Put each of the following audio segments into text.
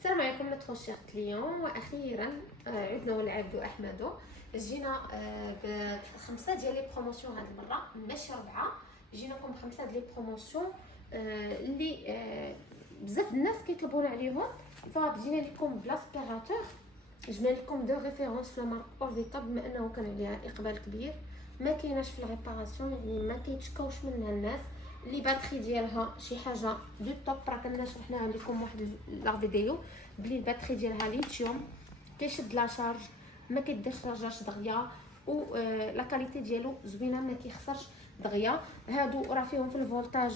السلام عليكم متر شير كليون. واخيرا عدنا والعبد احمد. جينا بخمسه ديال لي بروموسيون هاد المره، ماشي ربعه. جيناكم بخمسه ديال لي بروموسيون اللي بزاف الناس كيطلبونا عليهم، فبدينا لكم بلاسبيراتور. جبنا لكم دو ريفيرونس في مارك اورفيتا، بما انه كان عليها اقبال كبير. ما كايناش في الريباراسيون، يعني ما كيتشكاوش منها الناس. لي باتري ديالها شي حاجه دو توب، راه كنا شرحناها لكم واحد لا فيديو بلي الباتري ديالها ليثيوم، كيشد لا شارج، ما كيديرش شارجاج دغيا، و لا كاليتي ديالو زوينه، ما كيخسرش دغيا. هادو راه فيهم في الفولتاج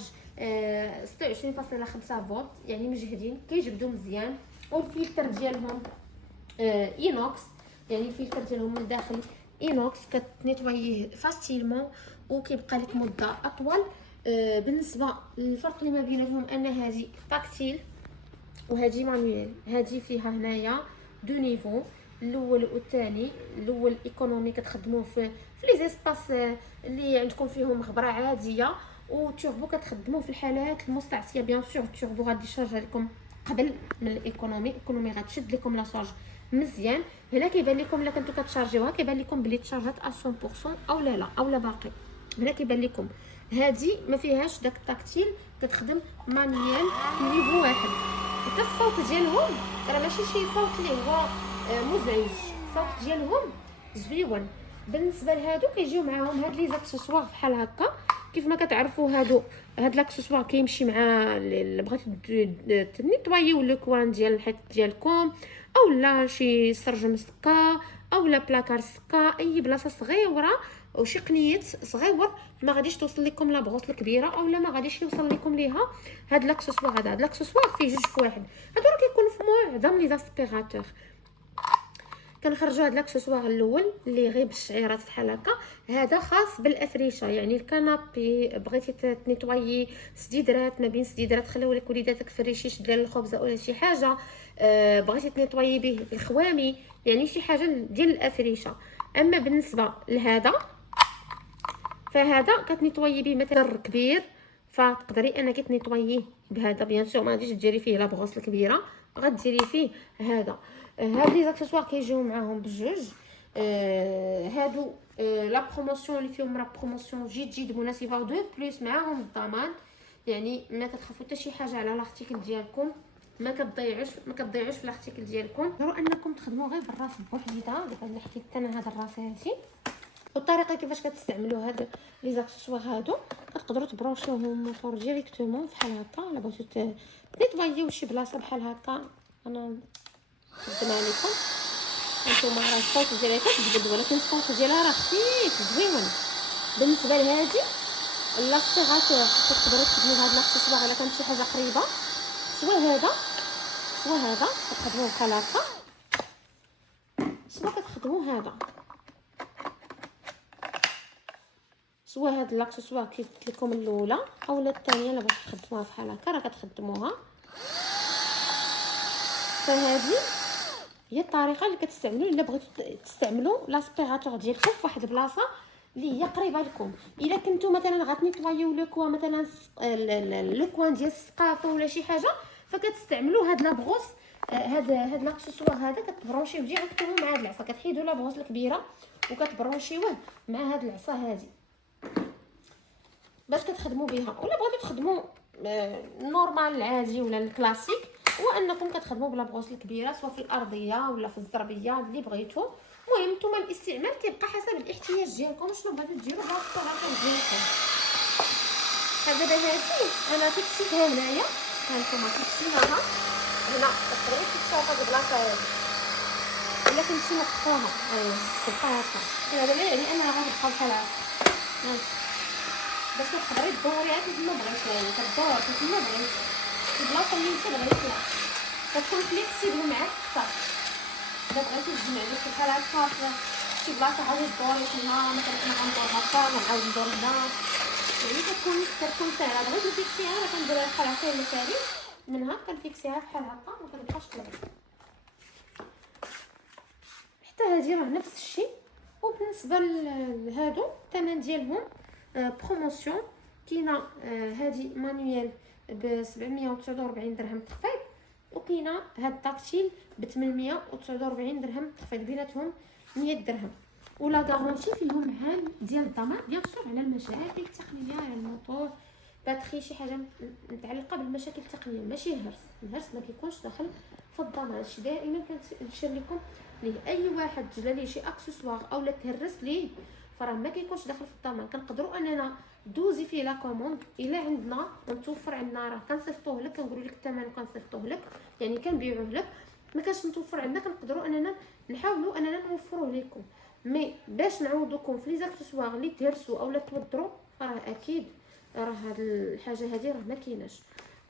26.5 فولت، يعني مجهدين، كيجبدوا مزيان. والفلتر ديالهم اينوكس، يعني الفلتر ديالهم من الداخل اينوكس، كتنيطوييه فاسيلمون وكيبقى لك مده اطول. بالنسبه للفرق اللي ما بيناتهم ان هذه تاكتيل وهذه مانويل. هذه فيها هنايا دو نيفو، الاول والثاني. الاول ايكونومي كتخدموه في لي زيسباس اللي عندكم فيهم غبره عاديه، وتوربو كتخدموه في الحالات المستعصيه. بيان سور التوربو غادي يشارج لكم قبل من الايكونومي غتشد لكم لا شارج مزيان. هنا كيبان لكم الا كنتو كتشارجيوها، كيبان لكم بلي تشارجات 100% او لا او لا باقي. هنا كيبان لكم هذه ما فيهاش داك التاكتيل، كتخدم مانيال نيفو واحد. حتى الصوت ديالهم راه ماشي شي صوت اللي هو مزعج، الصوت ديالهم زويون. بالنسبه لهادو كيجيو معاهم هاد لي زاكسسوار بحال هكا، كيف ما كتعرفوا هاد لاكسسوار كيمشي مع اللي بغيتو تنيطوايو لو كوان ديال الحيط ديالكم، اولا شي سرج مسكه، اولا بلاكار سكه، اي بلاصه صغيره وشي قنيت صغيور ما غاديش توصل لكم لا بغوص الكبيره، اولا ما غاديش يوصل لكم ليها هاد لاكسسوار. هاد لاكسسوار فيه جوج في واحد، هادو راه كيكونوا في معظم لي زاسبيراتور. كنخرجوا هاد لاكسسوار الاول اللي غير بالشعيرات بحال هكا، هذا خاص بالافريشه، يعني الكنابي بغيتي تنيطويي سديدرات، ما بين سديدرات خليو لك وليداتك في الريشيش ديال الخبز ولا شي حاجه، بغيتي تنيطويي به الخوامي، يعني شي حاجه ديال الافريشه. اما بالنسبه لهذا فهذا كتنيطويي به مثلا كبير، فتقدري انك تنيطوييه بهذا. بيان سور ما غاديش ديري فيه لا بغوص الكبيره، غديري فيه هذا. هاد لي زاكسسوار كيجيو معاهم بجوج. هادو لا بروموسيون اللي فيهم راه بروموسيون جد مناسبه، دو بليس معاهم الضمان، يعني ما كتخافوا حتى شي حاجه على الارتيكل ديالكم، ما كتضيعوش في الارتيكل ديالكم. ديروا انكم تخدموا غير بالراس بوحديتها. دابا اللي حكيت انا هذا الراس هادشي، والطريقه كيفاش كتستعملوا هاد لي زاكسسوار هادو، كتقدروا تبروشيوهم الموتور ديريكتومون بحال هكا. الا بغيتو تنيطوايو شي بلاصه بحال هكا، انا نخدم عليكم انتما راه الصوت ديالها كتجبد، ولكن الصوت ديالها راه خفيف زوين. بالنسبه لهادي لاسبيراتور، كتقدروا تخدموا بهاد لاكسسوار الا كانت شي حاجه قريبه، سوا هذا كتخدموه بحال هكا، سوا كتخدموا هذا، سوا هاد لاكسسوار كيف قلت لكم الاولى اولا الثانيه. الا بغيتو تخدموها بحال هكا راه كتخدموها. فهذه هي الطريقه اللي كتستعملوا الا بغيتو تستعملوا لاسبيراتور ديالكم في واحد البلاصه اللي هي قريبه لكم. الا كنتو مثلا غتنيطوايو لو كوان، مثلا لو كوان ديال السقافه ولا شي حاجه، فكتستعملوا هاد لابغوس، هاد لاكسسوار هذا كتبرونشيو ديريكتومون مع هاد العصا. كتحيدوا لابغوس الكبيره وكتبرونشيوه مع هاد العصا هذه باش كتخدموا بها. ولا بغيتو تخدموا نورمال العادي ولا الكلاسيك، هو انكم كتخدموا بلا بغوص الكبيره، سواء في الارضيه ولا في الزربيه اللي بغيتو. المهم نتوما الاستعمال كيبقى حسب الاحتياج ديالكم، شنو بغيتو ديروا بهاد الطريقه ديالكم. دابا هادي انا فيكسيتها هنايا، هانتوما فيكسيناها هنا. تقدروا تفكسوها في البلاصه هادي، الا كنتي نقطوها تبقى هكا. هذا لا يعني انها غتبقى بحال هكا، باش تقدري تدوريها كيف ما بغيتي، يعني كدور كيف ما بغيتي في البلاصه اللي انت بغيتيها، كتكون فليكسيبل معاك صافي. الا بغيتي تجمعي داك بحال هكا في شي بلاصه غادي تدوري هنا، مثلا انا غندور هكا غنعاود ندور هنا، يعني كتكون ساهله. بغيت نفيكسيها راه كنديرها بحال هكا الا كاري منها، كنفيكسيها بحال هكا ما كتبقاش طلع. حتى هذه راه نفس الشيء. وبالنسبه لهادو الثمن ديالهم بروموسيون كاينه. هذه مانويال ب 749 درهم تخفيض، وكاينه هاد تاكتيل ب 849 درهم، تخفيض بيناتهم 100 درهم. ولا غارونتي فيهم عام ديال الضمان بيان سور على المشاكل التقنيه، على الموتور، باتري، شي حاجه متعلقه بالمشاكل التقنيه، ماشي الهرس ما كيكونش داخل في الضمان. هادشي دائما كنشير لكم ليه، اي واحد جلا ليه شي اكسسوار اولا تهرس ليه فراه ما كيكونش داخل في الضمان. كنقدروا اننا دوزي فيه لا كوموند الا عندنا متوفر عندنا، راه كنصيفطوه لك، كنقولوا لك الثمن وكنصيفطوه لك، يعني كنبيعوه لك. ما كانش متوفر عندنا كنقدروا اننا نحاولوا اننا نوفروه لكم. مي باش نعوضوكم في لي زاكسسوار اللي تهرسوا اولا توضروا فراه اكيد راه هاد الحاجه هذه راه ما كايناش.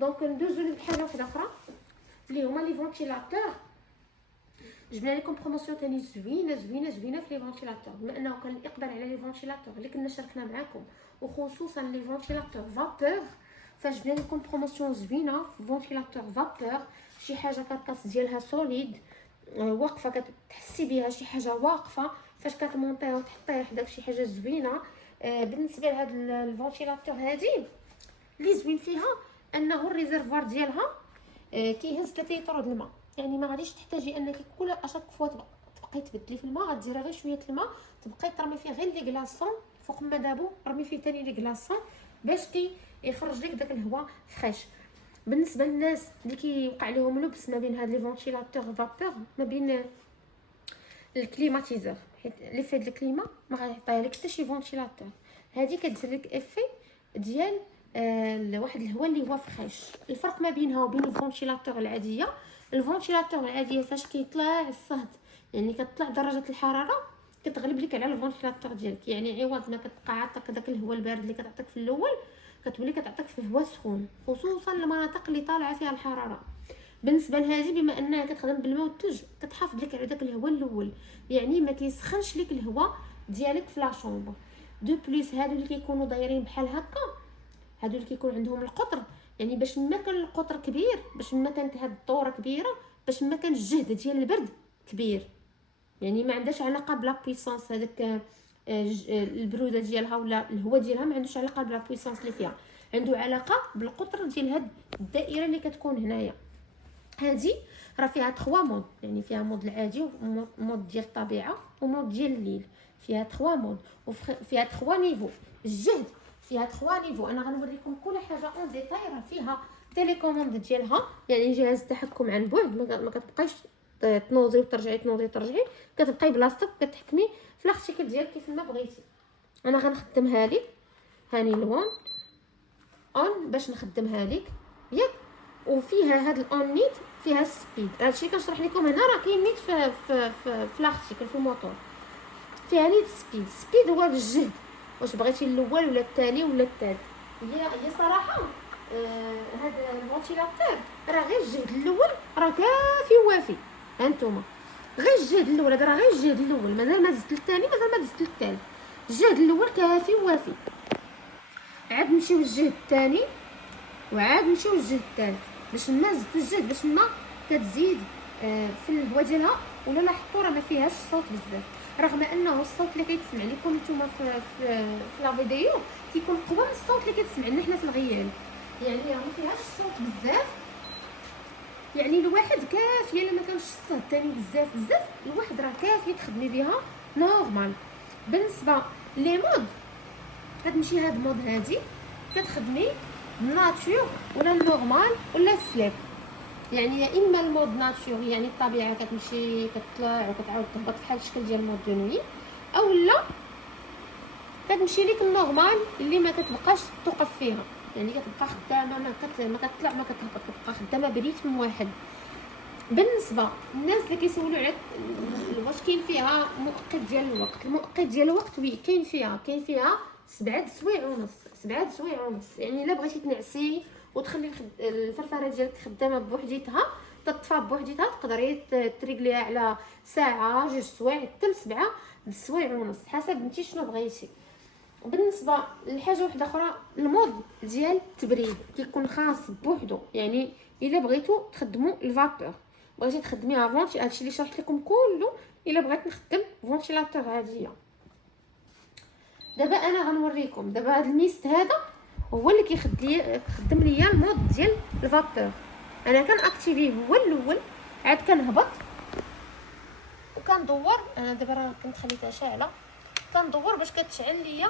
دونك ندوزو لحاجه واحده اخرى اللي هما لي فونتيلاتور. جبنا لكم بروموسيون ثاني زوينه في لي فونتيلاتور، بما انه كان الاقبال على لي فونتيلاتور اللي كنا شاركنا معكم، وخصوصا لي فونتيلاتور فابور. فجبنا لكم بروموسيون زوينه في فونتيلاتور فابور، شي حاجه كاركاس ديالها سوليد واقفه، كتحسي بها شي حاجه واقفه فاش كتمونطيها وتحطيها حداك شي حاجه زوينه. بالنسبه لهاد الفونتيلاتور هادي اللي زوين فيها انه الريزرفوار ديالها كيهز 3 لتر د الماء، يعني ما غاديش تحتاجي انك كل اشاك فوا تبقاي تبدلي في الماء، غديري غير شويه الماء تبقاي ترمي فيه غير لي كلاصون فوق ما دابو، رمي فيه ثاني لي كلاصون باش يخرج لك داك الهواء فريش. بالنسبه للناس اللي كيوقع لهم لبس ما بين هاد لي فونتيلاتور فابور ما بين الكليماتيزور، حيت لي فيد الكليما ما غيعطيها لك حتى شي فونتيلاتور، هذه كدير لك افي ديال واحد الهواء اللي هو فريش. الفرق ما بينها وبين الفونتيلاتور العاديه، الفونتيلاتور العاديه فاش كيطلع الصهد يعني كتطلع درجه الحراره كتغلب لك على الفونتيلاتور ديالك، يعني عوض ما كتبقى عاطك داك الهواء البارد اللي كتعطيك في الاول كتولي كتعطيك في هواء سخون، خصوصا المناطق اللي طالعه فيها الحراره. بالنسبه لهذه بما انها كتخدم بالماء والثلج كتحافظ لك على داك الهواء الاول، يعني ما كيسخنش لك الهواء ديالك في لا شومبر. دو بليس هادو اللي كيكونوا دايرين بحال هكا، هادو اللي كيكون عندهم القطر، يعني باش ما كان القطر كبير، باش ما كانت هاد الدوره كبيره، باش ما كان الجهد ديال البرد كبير، يعني ما عندهاش علاقه بلا بويسانس هذاك البروده ديالها ولا الهواء ديالها، ما عندوش علاقه بلا بويسانس اللي فيها، عنده علاقه بالقطر ديال هاد الدائره اللي كتكون هنايا. هذه راه فيها 3 مود، يعني فيها مود العادي ومود ديال الطبيعه ومود ديال الليل، فيها 3 مود وفيها 3 نيفو الجهد، فيها 3 نيفو. انا غنوريكم كل حاجه اون ديتاي، راه فيها تيليكوموند ديالها، يعني جهاز التحكم عن بعد، ما كتبقايش تنوضي وترجعي تنوضي وترجعي، كتبقاي بلاصتك كتحكمي في الارتيكل ديالك كيف ما بغيتي. انا غنخدمها لك هاني لون اون باش نخدمها لك ياك، وفيها هاد الاون نيت فيها السبيد. هادشي كنشرح لكم هنا راه كاين نيت في الارتيكل في الموتور، فيها نيت سبيد هو بالجهد، واش بغيتي الاول ولا الثاني ولا الثالث. هي صراحه هذا الفونتيلاتور راه غير الجهد الاول راه كافي ووافي، هانتوما غير الجهد الاول، هذا راه غير الجهد الاول، مازال ما زدت الثاني مازال ما زدت الثالث، الجهد الاول كافي ووافي. عاد نمشيو للجهد الثاني وعاد نمشيو للجهد الثالث باش ما زدت الجهد، باش ما كتزيد في الهواء ديالها. ولا لاحظتوا راه ما فيهاش الصوت بزاف، رغم انه الصوت اللي كيتسمع لكم نتوما في لا فيديو كيكون قوى من الصوت اللي كيتسمع لنا حنا في الغيال، يعني راه ما فيهاش الصوت بزاف، يعني الواحد كافيه الا ما كانش الصوت ثاني بزاف الواحد راه كافيه تخدمي بها نورمال. بالنسبه لي مود كتمشي هاد المود هادي كتخدمي ناتور ولا نورمال ولا سليب، يعني يا اما المود ناتور يعني الطبيعه كتمشي كتطلع وكتعاود تهبط بحال الشكل ديال المود دو نوي، اولا كتمشي ليك النورمال اللي ما كتبقاش توقف فيها، يعني كتبقى خدامه ما كتطلع ما كتهبط، كتبقى خدامه بريتم واحد. بالنسبه للناس اللي كيسولوا على واش كاين فيها مؤقت ديال الوقت، المؤقت ديال الوقت وي كاين فيها 7 سوايع ونص، 7 سوايع ونص، يعني الا بغيتي تنعسي وتخلي الفرفره ديالك خدامه بوحديتها تطفى بوحديتها، تقدري تريغليها على ساعه 2 سوايع حتى 7 سوايع ونص حسب انت شنو بغيتي. بالنسبه لحاجه واحده اخرى، المود ديال التبريد كيكون خاص بوحدو، يعني الا بغيتو تخدموا الفابور بغيتي تخدميها فونتي، هادشي اللي شرحت لكم كله الا بغيت نخدم فونتيلاتور عاديه. دابا انا غنوريكم دابا هذا الميست هذا هو اللي كيخدم ليا المود ديال الفابور. انا كان اكتيفيه هو الاول، عاد كنهبط وكندور. انا دابا راه كنت خليتها شاعله، كندور باش كتشعل ليا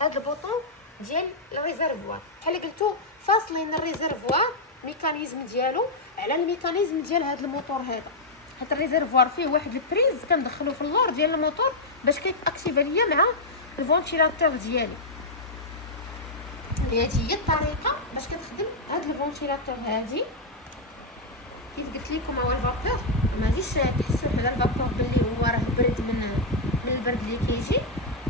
هاد البوطون ديال الريزرفوار. بحال قلتو فاصلين الريزرفوار ميكانيزم ديالو على الميكانيزم ديال هاد الموتور هذا. هاد الريزرفوار فيه واحد البريز كندخلو في اللور ديال الموتور باش كيتاكتيفا ليا مع الفونتيلاتور ديالي. هذه هي الطريقه باش كتخدم هاد الفونتيلاتور هادي. كيف قلت لكم هو الفابور، ما غاديش تحسوا على الفابور باللي هو راه برد من البرد اللي كيجي،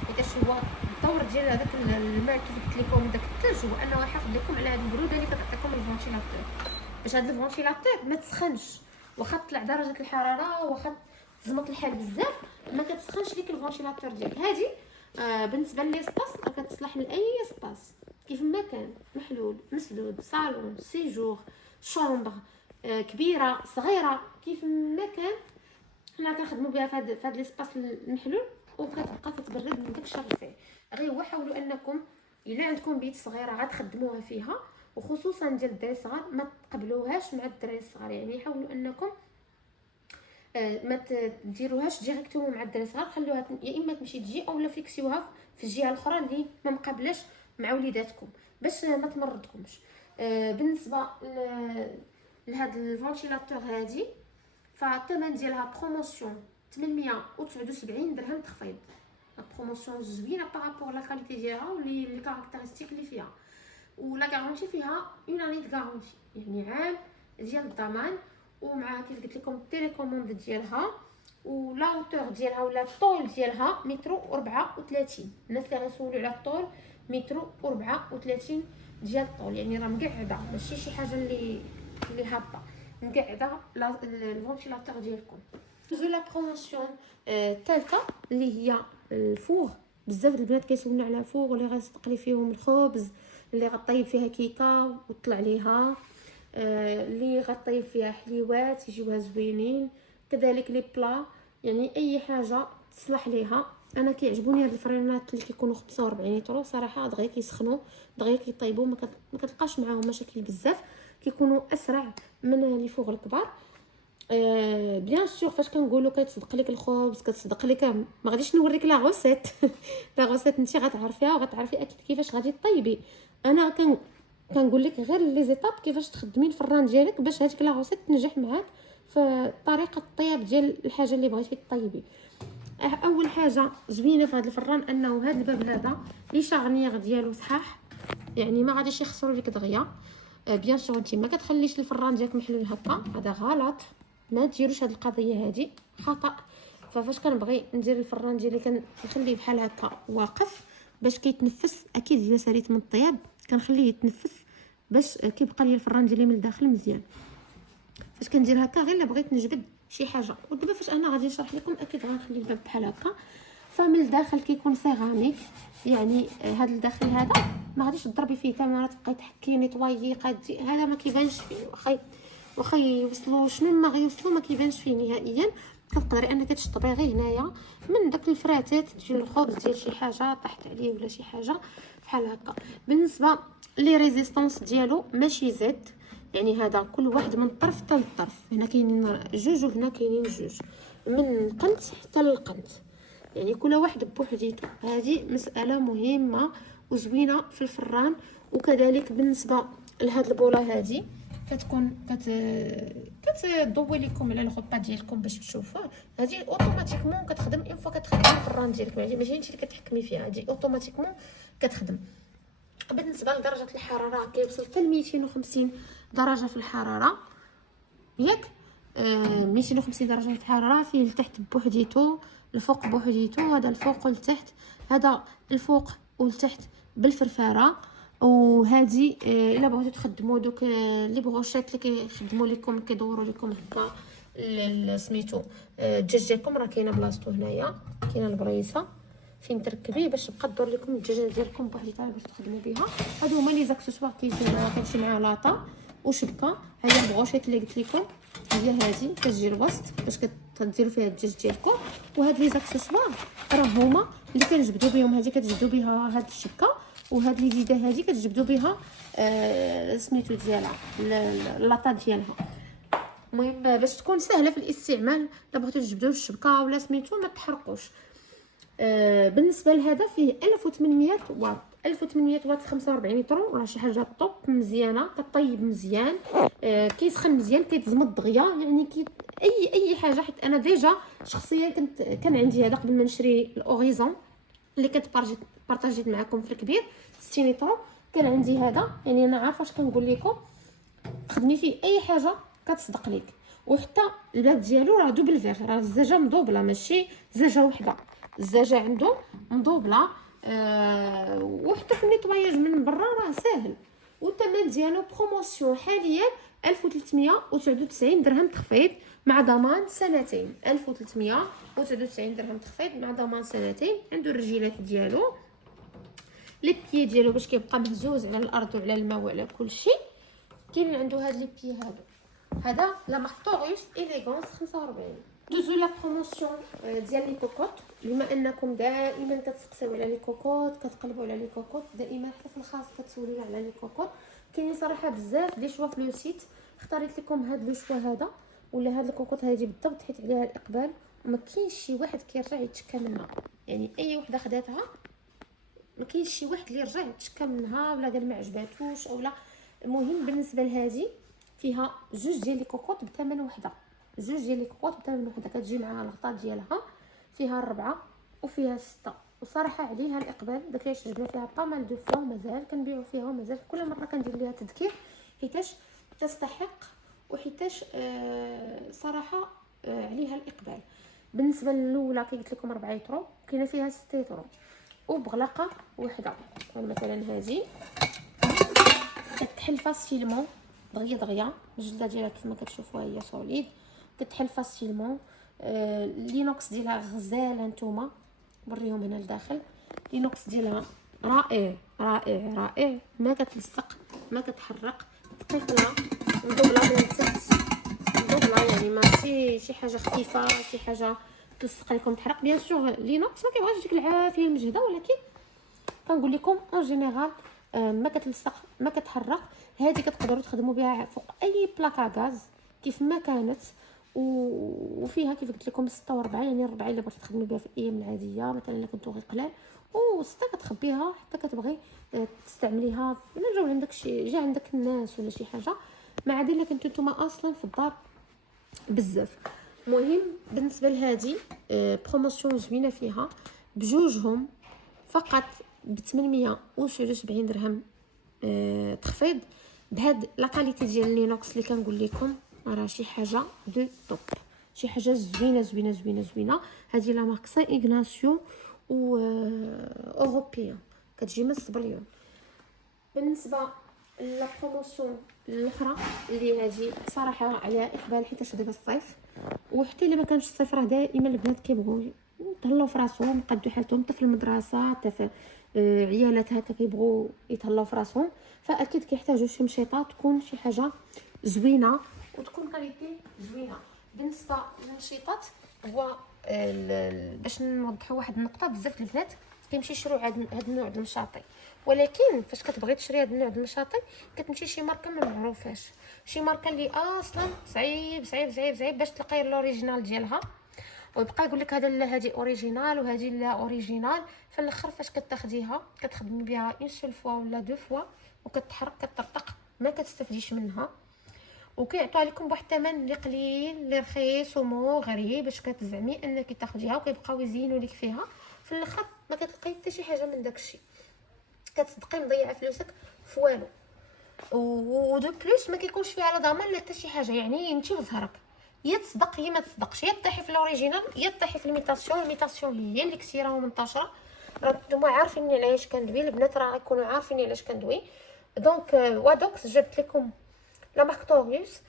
حيت هو الدور ديال هذاك الماء كيف قلت لكم داك الثلج هو انه يحافظ لكم على هذه البروده اللي كتعطيكم الفونتيلاتور، باش هذا الفونتيلاتور ما تسخنش. واخا طلع درجه الحراره، واخا تزمط الحال بزاف، ما كتسخنش ليك الفونتيلاتور ديالك. هذه بالنسبه لي سباس كتصلح لاي سباس كيف ما كان، محلول، مسدود، صالون، سيجور، شومبر، كبيره صغيره، كيف ما كان حنا كنخدموا بها في هذا لي سباس المحلول، وكتبقى كتبرد من داك الشغل فيه. غير هو حاولوا انكم الا عندكم بيت صغيره غتخدموها فيها، وخصوصا ديال الدراري الصغار ما تقبلوهاش مع الدراري الصغار. يعني حاولوا انكم ما تديروهاش ديريكتومون مع الدراري الصغار، خلوها يا اما تمشي تجي اولا فيكسيوها في الجهه الاخرى اللي ما مقابلاش مع وليداتكم باش ما تمرضكمش. بالنسبه لهاد الفونتيلاتور هادي، فالثمن ديالها بروموسيون 879 درهم تخفيض. بروموسيون زوينه بارابور لا كاليتي ديالها ولي كاركتيرستيك اللي فيها. ولا غارونتي فيها اون اني د غارونتي، يعني عام ديال الضمان، ومع كيف قلت لكم التيليكوموند ديالها، ولا اوتور ديالها ولا الطول ديالها متر و34. الناس اللي غيسولوا على الطول متر و34 ديال الطول، يعني راه مقعده، ماشي شي حاجه اللي هابطه، مقعده الفونتيلاتور ديالكم. جو لا بروموسيون الثالثه اللي هي الفوغ. بزاف د البنات كيسولنا على فوغ اللي غتقلي فيهم الخبز، اللي غطيب فيها كيكه وطلع ليها، اللي غطيب فيها حليوات يجيوها زوينين، كذلك لي بلا، يعني اي حاجه تصلح ليها. انا كيعجبوني هاد الفرينات اللي كيكونوا 45 لتر صراحه، دغيا كيسخنوا دغيا كيطيبوا، ما كتلقاش معاهم مشاكل بزاف، كيكونوا اسرع من لي فوغ الكبار. بيان سور فاش كنقولوا كيتصدق لك الخبز، كتصدق لك، ما غاديش نوريك لا غوسيت لا غوسيت انت غتعرفيها وغتعرفي اكيد كيفاش غادي طيبي. انا كنقول لك غير لي زيتاب كيفاش تخدمي الفران ديالك باش هذيك لا غوسيت تنجح معاك في طريقه الطياب ديال الحاجه اللي بغيتي طيبي. اول حاجه زوينه في هذا الفران انه هذا الباب هذا لي شارنيير ديالو صحاح، يعني ما غاديش يخسروا لك دغيا. بيان سور انت ما كتخليش الفران ديالك محلول هكا، هذا غلط، ما ديروش هذه القضيه، هذه خطا. ففاش كنبغي ندير الفران ديالي كنخليه بحال هكا واقف باش كيتنفس. اكيد الا ساليت من الطياب كنخليه يتنفس باش كيبقى لي الفران ديالي من الداخل مزيان. فاش كندير هكا غير الا بغيت نجبد شي حاجه. ودابا فاش انا غادي نشرح لكم اكيد غنخلي الباب بحال هكا. فمن الداخل كيكون سيراميك، يعني هذا الداخل هذا ما غاديش تضربي فيه تماره تبقاي تحكي نيطوايي قادي، هذا ما كيبانش فيه. واخا يوصلوا شنو ما غيوصلوا ما كيبانش فيه نهائيا. كتقدري انك تشطبي غير هنايا من داك الفراتات ديال الخبز ديال شي حاجه طحت عليه ولا شي حاجه بحال هكا. بالنسبه لي ريزيستانس ديالو ماشي زد، يعني هذا كل واحد من طرف حتى للطرف، هنا كاينين جوج وهنا كاينين جوج، من القنت حتى للقنت، يعني كل واحد بوحديته. هذه مساله مهمه وزوينه في الفران. وكذلك بالنسبه لهاد البوله هذه كتكون كتضوي لكم على الغوبا ديالكم باش تشوفوه. هذه اوتوماتيكمون كتخدم اون فوا كتخدمي الفران ديالك، ماشي انت اللي كتحكمي فيها، هذه اوتوماتيكمون كتخدم. بالنسبه لدرجه الحراره كيوصل حتى ل 250 درجه في الحراره، ياك 250 درجه في الحراره. فيه لتحت بوحديتو، الفوق بوحديتو، هذا الفوق والتحت، هذا الفوق والتحت بالفرفاره. وهذه الا بغيتو تخدموا دوك لي بروشيت اللي كيخدموا لكم كيدوروا لكم هكا سميتو الدجاج ديالكم، راه كاينه بلاصتو هنايا، كاينه البريصه فين تركبيه باش تبقى دور لكم الدجاجه ديالكم بوحديتها باش تخدموا بها. هادو هما لي زاكسسوار كيمشي معاه لاطا وشبكه. هي البروشيت اللي قلت لكم هي هذه كتجي الوسط باش كديروا فيها الدجاج ديالكم. وهاد لي زاكسسوار راه هما اللي كنجبدوا بهم، هذه كتجبدوا بها هاد الشبكه وهاد اللي جديده هذه كتجبدوا بها سميتو ديالها لاطا ديالها. المهم باش تكون سهله في الاستعمال، الا بغيتو تجبدوا الشبكه ولا سميتو ما تحرقوش. بالنسبه لهذا فيه 1800 واط، 1800 واط 45 لتر، راه شي حاجه طوب مزيانه، كطيب مزيان، كيسخن مزيان، كيتزمط دغيا، يعني اي حاجه. حيت انا ديجا شخصيا كان عندي هذا قبل ما نشري الاوريزون اللي كنت بارطاجيت معكم في الكبير 60 لتر، كان عندي هذا. يعني انا عارفه واش كنقول لكم، خدمي فيه اي حاجه كتصدق ليك. وحتى الباب ديالو راه دوبل فيغ، راه الزجاجه مدوبله ماشي زجاجه وحده، الزجاجه عنده مدوبله. وحتى في النيطواياج من برا راه ساهل. والثمن ديالو بروموسيون حاليا 1399 درهم تخفيض مع ضمان سنتين. 1399 درهم تخفيض مع ضمان سنتين. عنده الرجيلات ديالو، لي بيي ديالو باش كيبقى مهزوز على الارض وعلى الماء وعلى كل شيء. كاين عنده هاد لي بيي هذا لا مارك طوريوس إليغانس 45. دوزو لا بروموسيون ديال لي كوكوط. بما انكم دائما كتسقسيو على لي كوكوط، كتقلبوا على لي كوكوط دائما، حتى في الخاص كتسوليو على لي كوكوط. كاينين صراحه بزاف دي شوا في لو سيت. اختاريت لكم هاد لو شوا هذا ولا هاد الكوكوط هذه بالضبط، حيت عليها الاقبال وما كاينش شي واحد كيرجع يتشكى منها. يعني اي وحده خداتها ما كاينش شي واحد اللي رجع يتشكى منها ولا قال ما عجباتوش اولا. المهم بالنسبه لهذه فيها جوج ديال لي كوكوط بثمن وحده، جوج ديال لي كوكوط بثمن وحده، كتجي معها الغطاء ديالها، فيها 4 وفيها 6. وصراحه عليها الاقبال، داك علاش جبنا فيها با مال دو فوا، ومازال كنبيعوا فيها ومازال كل مره كندير ليها تذكير، حيتاش تستحق وحيتاش صراحه عليها الاقبال. بالنسبه للاولى كي قلت لكم 4 يورو، كاينه فيها 6 يورو وبغلاقه وحده. مثلا هذه كتحل فاسيلمون دغيا الجلده ديالها كيف ما كتشوفوها هي سوليد، كتحل فاسيلمون. لينوكس ديالها غزاله نتوما، نوريهم هنا لداخل. لينوكس ديالها رائع رائع رائع، ما كتلصق ما كتحرق، دقيقه مدوبله من التحت، مدوبله يعني ماشي شي حاجه خفيفه شي حاجه تلصق لكم تحرق. بيان سور لينوكس ما كيبغيش ديك العافيه المجهده، ولكن كنقول لكم اون جينيرال ما كتلصق ما كتحرق. هذه كتقدروا تخدموا بها فوق اي بلاكا غاز كيف ما كانت. وفيها كيف قلت لكم 6 و4، يعني 4 اللي بغيتي تخدمي بها في الايام العاديه، مثلا الا كنتو غير قلال، و6 كتخبيها حتى كتبغي تستعمليها الا جاو عندك جا عندك الناس ولا شي حاجه، ما عدا الا كنتو نتوما اصلا في الدار بزاف. مهم بالنسبه لهذه بروموسيون زوينه فيها بجوجهم فقط ب 870 درهم تخفيض. بهاد لا كاليتي ديال لينوكس اللي كنقول لكم راه شي حاجه دو توب، شي حاجه زوينه زوينه زوينه زوينه. هذه لا مارك سان اغناسيو و اوروبيان، كتجي من الصبليون. بالنسبه لا بروموسيون الاخرى اللي هذه صراحه على اقبال حيت دابا الصيف، وحتى الا ما كانش الصيف راه دائما البنات كيبغوا يتهلاو في راسهم، قادو حالتهم حتى في المدرسه حتى في عيالات هكا كيبغوا يتهلاو في راسهم، فاكيد كيحتاجوا شي مشيطه تكون شي حاجه زوينه وتكون كاليتي زوينه. بالنسبه للمشيطات هو باش نوضحوا واحد النقطه، بزاف البنات كيمشي يشريو هاد النوع د المشاطي، ولكن فاش كتبغي تشري هاد النوع د المشاطي كتمشي شي ماركه ما معروفاش، شي ماركه اللي اصلا صعيب صعيب صعيب صعيب باش تلقاي الاوريجينال ديالها، ويبقى يقول لك هذه اوريجينال وهذه لا اوريجينال. في الاخر فاش كتاخديها كتخدمي بها اون سول فوا ولا دو فوا وكتحرق كتطرطق ما كتستفديش منها، وكيعطوا عليكم بواحد الثمن اللي قليل اللي رخيص ومغري باش كتزعمي انك تاخديها، وكيبقاو يزينوا لك فيها. في الاخر ما كتلقاي حتى شي حاجه من داكشي، كتصدقي مضيعه فلوسك في والو. ودو بلوس ما كيكونش فيها لا ضمان لا حتى شي حاجه، يعني انت وزهرك يا تصدق يا ما تصدقش، يا طيحي في الاوريجينال يا طيحي في الميتاسيون. الميتاسيون هي اللي كثيره ومنتشره، راه نتوما عارفين علاش كندوي، البنات راه غيكونوا عارفين علاش كندوي. دونك وادوكس جبت لكم لا مارك طوريوس،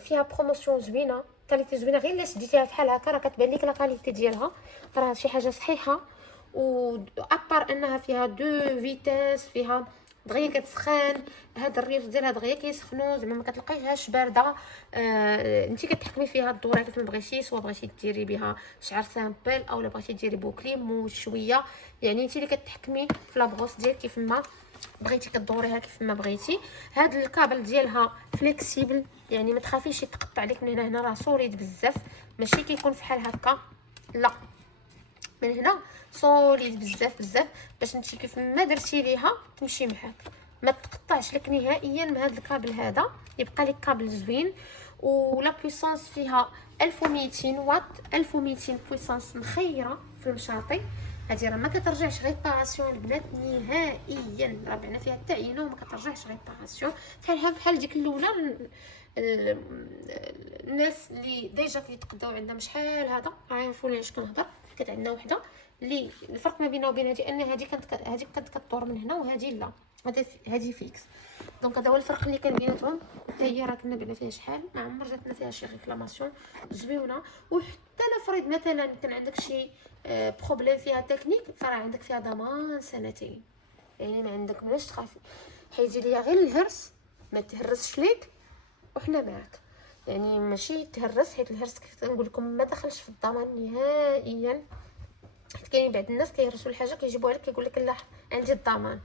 فيها بروموسيون زوينه كاليتي زوينه، غير الا شديتيها بحال هكا راه كتبان لك لا كاليتي ديالها، راه شي حاجه صحيحه. و ابار انها فيها دو فيتاس، فيها دغيا كتسخن. هاد الريوش ديالها دغيا كيسخنوا، زعما ما كتلقايهاش بارده. انت كتحكمي فيها الدوره كيف ما بغيتي، سواء بغيتي ديري بها شعر سامبل او لا بغيتي ديري بوكلي مو شويه، يعني انت اللي كتحكمي في لابغوس ديالك كيف ما بغيتي كدوريها كيف ما بغيتي. هاد الكابل ديالها فليكسيبل، يعني ما تخافيش يتقطع لك من هنا راه سوليد بزاف، ماشي كيكون فحال هكا، لا من هنا سوليد بزاف بزاف، باش انت كيف ما درتي ليها تمشي معاك، ما تقطعش لك نهائيا من هذا الكابل هذا، يبقى لك كابل زوين. ولا بويسونس فيها 1200 واط، 1200 بويسونس مخيره في المشاطي. هذه راه ما كترجعش ريباراسيون البنات نهائيا، راه بعنا فيها التعيينه وما كترجعش ريباراسيون بحال ديك الاولى. الناس اللي ديجا كيتقداو عندنا شحال هذا عارفوني علاش كنهضر. كانت عندنا وحده اللي الفرق ما بينها وبين هذه ان هذه كانت كدور من هنا وهذه لا، هذه فيكس. دونك هذا هو الفرق اللي كان بيناتهم. حتى هي راه كنا بعنا فيها شحال، ما عمر جاتنا فيها شي ريكلاماسيون، زويونه. وحتى نفرض مثلا كان عندك شي بروبليم فيها تكنيك، فراه عندك فيها ضمان سنتين، يعني ما عندك ملاش تخافي. حيدي ليا غير الهرس، ما تهرسش ليك وحنا معاك، يعني ماشي تهرس، حيت الهرس كنقول لكم ما دخلش في الضمان نهائيا. حيت كاين بعض الناس كيهرسوا الحاجه كيجيبوها لك كيقول لك لا عندي الضمان،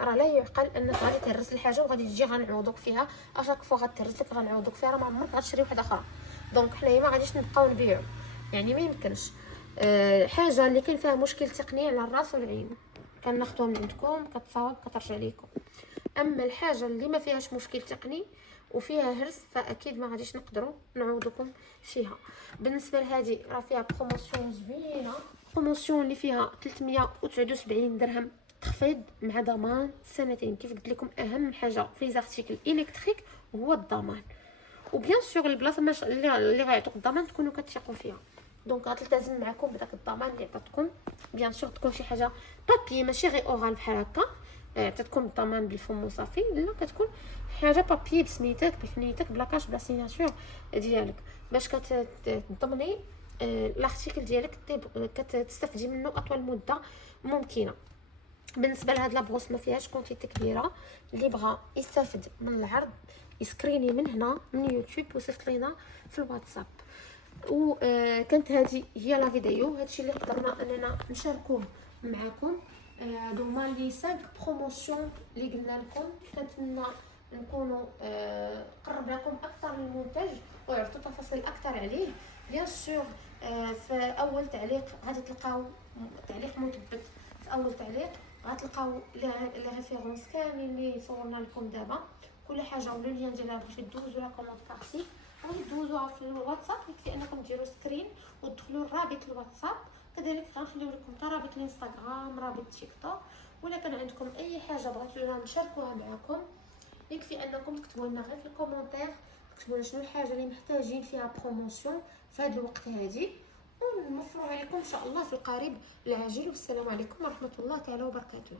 راه لا يعقل انك غادي تهرس الحاجه وغادي تجي غنعوضوك فيها، اشاك فوا غتهرس لك غنعوضوك فيها، راه ما عمرك غتشري وحده اخرى. دونك حنايا ما غاديش نبقاو نبيعو، يعني ما يمكنش. حاجه اللي كاين فيها مشكل تقني على الراس والعين كناخذوها من عندكم كتصاوب كترجع لكم. اما الحاجه اللي ما فيهاش مشكل تقني وفيها هرس فاكيد ما غاديش نقدروا نعوضكم فيها. بالنسبه لهذه راه فيها بروموسيون زوينه، بروموسيون اللي فيها 379 درهم تخفيض مع ضمان سنتين. كيف قلت لكم اهم حاجه في لي زارتيكل الكتريك هو الضمان، وبيان سور البلاصه اللي غيعطوك الضمان تكونوا كتثقوا فيها. دونك غتلتزم معكم بداك الضمان اللي عطاتكم، بيان سور تكون شي حاجه بابي ماشي غير اورال بحال هكا عطاتكم الضمان بالفم وصافي، لا كتكون حاجه بابي بسميتك بحنيتك بلا كاش بلا سيناتور ديالك، باش كتضمني الارتيكل ديالك كتستفدي منه اطول مده ممكنه. بالنسبه لهاد لابغوس ما فيهاش كونتيتي كبيره، اللي بغى يستافد من العرض يسكريني من هنا من يوتيوب وصيفط لينا في الواتساب. وكانت هذه هي لا فيديو، هادشي اللي قدرنا اننا نشاركوه معكم. هادو هما لي 5 بروموسيون اللي قلنا لكم. كنتمنى نكونوا قرب لكم اكثر المنتج وعرفتوا تفاصيل اكثر عليه. بيان سور في اول تعليق غادي تلقاو تعليق مثبت، في اول تعليق غتلقاو لي ريفيرونس كاملين اللي صورنا لكم دابا، كل حاجه ولا اللين ديالها بغيتو دوزو لا كوموند كارتي او دوزوها في الواتساب. يكفي انكم ديروا سكرين وتدخلوا لرابط الواتساب، كذلك غنخليو لكم رابط الانستغرام رابط تيك توك. ولا كان عندكم اي حاجه بغيتونا نشاركوها معكم يكفي انكم تكتبوا لنا غير في الكومونتير، تكتبوا لنا شنو الحاجه اللي محتاجين فيها بروموسيون في هذا الوقت هذه، ونوفروا عليكم ان شاء الله في القريب العاجل. والسلام عليكم ورحمه الله تعالى وبركاته.